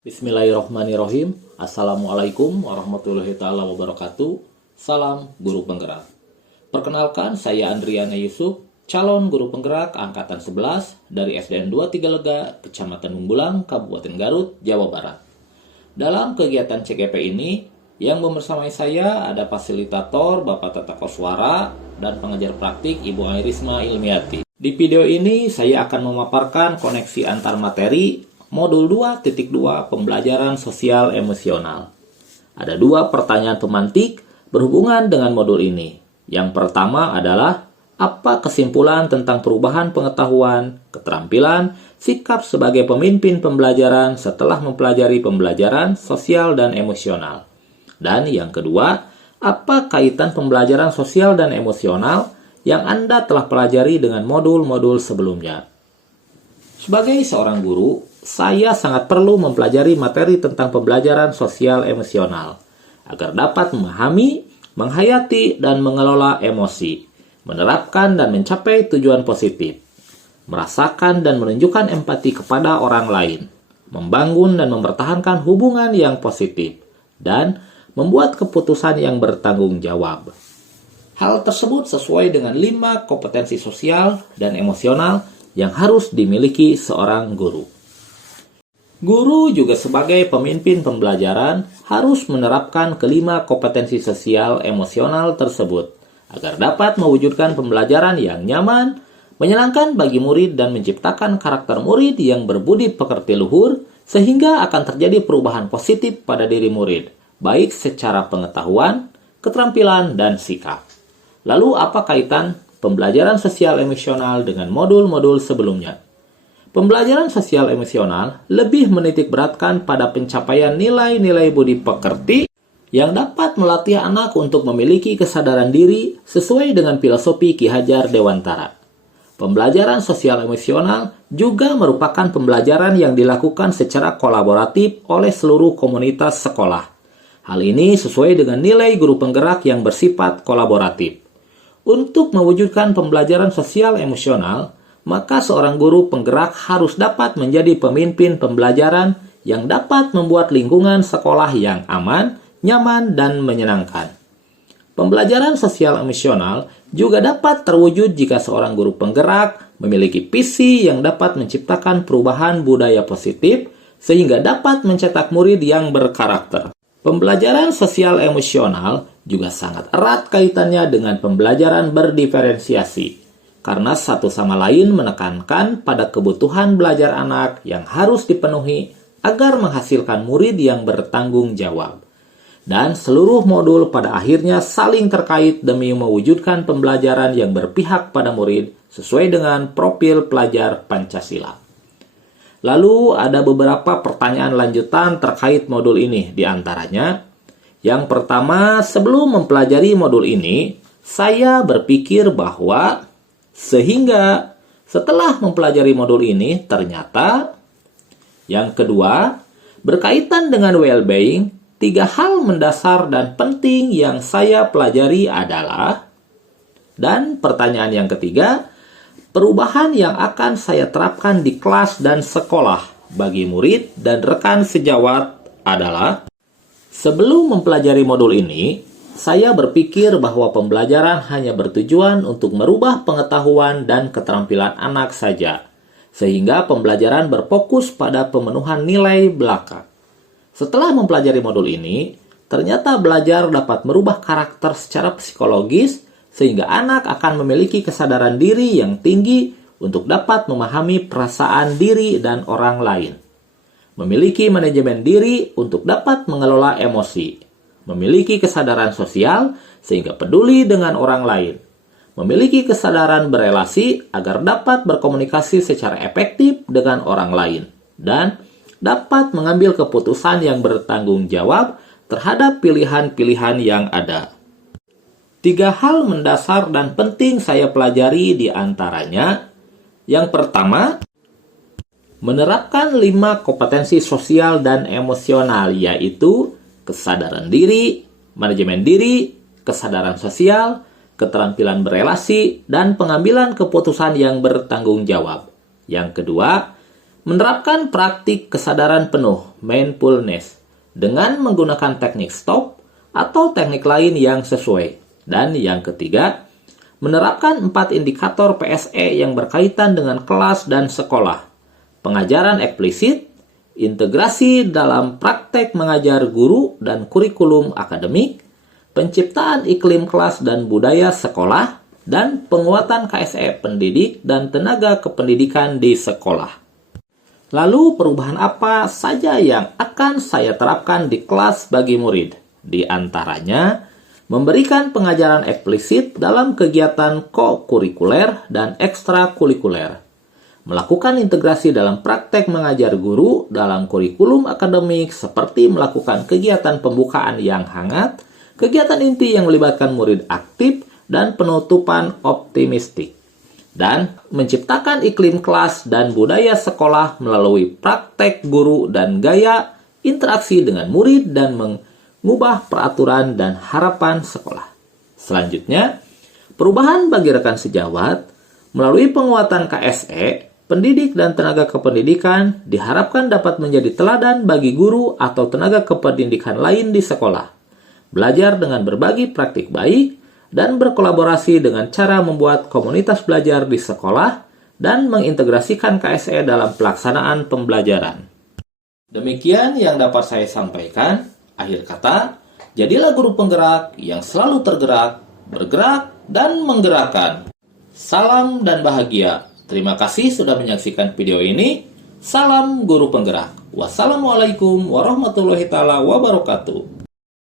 Bismillahirrahmanirrahim. Assalamualaikum warahmatullahi taala wabarakatuh. Salam guru penggerak. Perkenalkan, saya Andriana Yusuf, calon guru penggerak angkatan 11 dari SDN 23 Lega, Kecamatan Mumbulang, Kabupaten Garut, Jawa Barat. Dalam kegiatan CGP ini, yang membersamai saya ada fasilitator Bapak Tata Koswara dan pengajar praktik Ibu Airisma Ilmiati. Di video ini saya akan memaparkan koneksi antar materi Modul 2.2 Pembelajaran Sosial Emosional. Ada dua pertanyaan pemantik berhubungan dengan modul ini. Yang pertama adalah, apa kesimpulan tentang perubahan pengetahuan, keterampilan, sikap sebagai pemimpin pembelajaran setelah mempelajari pembelajaran sosial dan emosional? Dan yang kedua, apa kaitan pembelajaran sosial dan emosional yang Anda telah pelajari dengan modul-modul sebelumnya? Sebagai seorang guru, saya sangat perlu mempelajari materi tentang pembelajaran sosial emosional agar dapat memahami, menghayati, dan mengelola emosi, menerapkan dan mencapai tujuan positif, merasakan dan menunjukkan empati kepada orang lain, membangun dan mempertahankan hubungan yang positif, dan membuat keputusan yang bertanggung jawab. Hal tersebut sesuai dengan 5 kompetensi sosial dan emosional yang harus dimiliki seorang guru. Guru juga sebagai pemimpin pembelajaran harus menerapkan kelima kompetensi sosial emosional tersebut agar dapat mewujudkan pembelajaran yang nyaman, menyenangkan bagi murid dan menciptakan karakter murid yang berbudi pekerti luhur sehingga akan terjadi perubahan positif pada diri murid, baik secara pengetahuan, keterampilan, dan sikap. Lalu apa kaitan pembelajaran sosial emosional dengan modul-modul sebelumnya? Pembelajaran sosial emosional lebih menitikberatkan pada pencapaian nilai-nilai budi pekerti yang dapat melatih anak untuk memiliki kesadaran diri sesuai dengan filosofi Ki Hajar Dewantara. Pembelajaran sosial emosional juga merupakan pembelajaran yang dilakukan secara kolaboratif oleh seluruh komunitas sekolah. Hal ini sesuai dengan nilai guru penggerak yang bersifat kolaboratif. Untuk mewujudkan pembelajaran sosial emosional, maka seorang guru penggerak harus dapat menjadi pemimpin pembelajaran yang dapat membuat lingkungan sekolah yang aman, nyaman, dan menyenangkan. Pembelajaran sosial emosional juga dapat terwujud jika seorang guru penggerak memiliki visi yang dapat menciptakan perubahan budaya positif sehingga dapat mencetak murid yang berkarakter. Pembelajaran sosial emosional juga sangat erat kaitannya dengan pembelajaran berdiferensiasi, karena satu sama lain menekankan pada kebutuhan belajar anak yang harus dipenuhi agar menghasilkan murid yang bertanggung jawab. Dan seluruh modul pada akhirnya saling terkait demi mewujudkan pembelajaran yang berpihak pada murid sesuai dengan profil pelajar Pancasila. Lalu ada beberapa pertanyaan lanjutan terkait modul ini, di antaranya, yang pertama, sebelum mempelajari modul ini, saya berpikir bahwa sehingga setelah mempelajari modul ini, ternyata. Yang kedua, berkaitan dengan well-being, 3 hal mendasar dan penting yang saya pelajari adalah. Dan pertanyaan yang ketiga, perubahan yang akan saya terapkan di kelas dan sekolah bagi murid dan rekan sejawat adalah. Sebelum mempelajari modul ini, saya berpikir bahwa pembelajaran hanya bertujuan untuk merubah pengetahuan dan keterampilan anak saja, sehingga pembelajaran berfokus pada pemenuhan nilai belaka. Setelah mempelajari modul ini, ternyata belajar dapat merubah karakter secara psikologis, sehingga anak akan memiliki kesadaran diri yang tinggi untuk dapat memahami perasaan diri dan orang lain, memiliki manajemen diri untuk dapat mengelola emosi, memiliki kesadaran sosial sehingga peduli dengan orang lain, memiliki kesadaran berelasi agar dapat berkomunikasi secara efektif dengan orang lain, dan dapat mengambil keputusan yang bertanggung jawab terhadap pilihan-pilihan yang ada. 3 hal mendasar dan penting saya pelajari di antaranya. Yang pertama, menerapkan 5 kompetensi sosial dan emosional, yaitu kesadaran diri, manajemen diri, kesadaran sosial, keterampilan berelasi, dan pengambilan keputusan yang bertanggung jawab. Yang kedua, Menerapkan praktik kesadaran penuh mindfulness dengan menggunakan teknik stop atau teknik lain yang sesuai. Dan yang ketiga, menerapkan 4 indikator PSE yang berkaitan dengan kelas dan sekolah. Pengajaran eksplisit, integrasi dalam praktek mengajar guru dan kurikulum akademik, penciptaan iklim kelas dan budaya sekolah, dan penguatan KSE pendidik dan tenaga kependidikan di sekolah. Lalu perubahan apa saja yang akan saya terapkan di kelas bagi murid? Di antaranya, memberikan pengajaran eksplisit dalam kegiatan ko-kurikuler dan ekstrakurikuler, melakukan integrasi dalam praktek mengajar guru dalam kurikulum akademik seperti melakukan kegiatan pembukaan yang hangat, kegiatan inti yang melibatkan murid aktif, dan penutupan optimistik. Dan menciptakan iklim kelas dan budaya sekolah melalui praktek guru dan gaya interaksi dengan murid dan mengubah peraturan dan harapan sekolah. Selanjutnya, perubahan bagi rekan sejawat melalui penguatan KSE, pendidik dan tenaga kependidikan diharapkan dapat menjadi teladan bagi guru atau tenaga kependidikan lain di sekolah. Belajar dengan berbagi praktik baik dan berkolaborasi dengan cara membuat komunitas belajar di sekolah dan mengintegrasikan KSE dalam pelaksanaan pembelajaran. Demikian yang dapat saya sampaikan. Akhir kata, jadilah guru penggerak yang selalu tergerak, bergerak, dan menggerakkan. Salam dan bahagia. Terima kasih sudah menyaksikan video ini. Salam guru penggerak. Wassalamualaikum warahmatullahi wabarakatuh.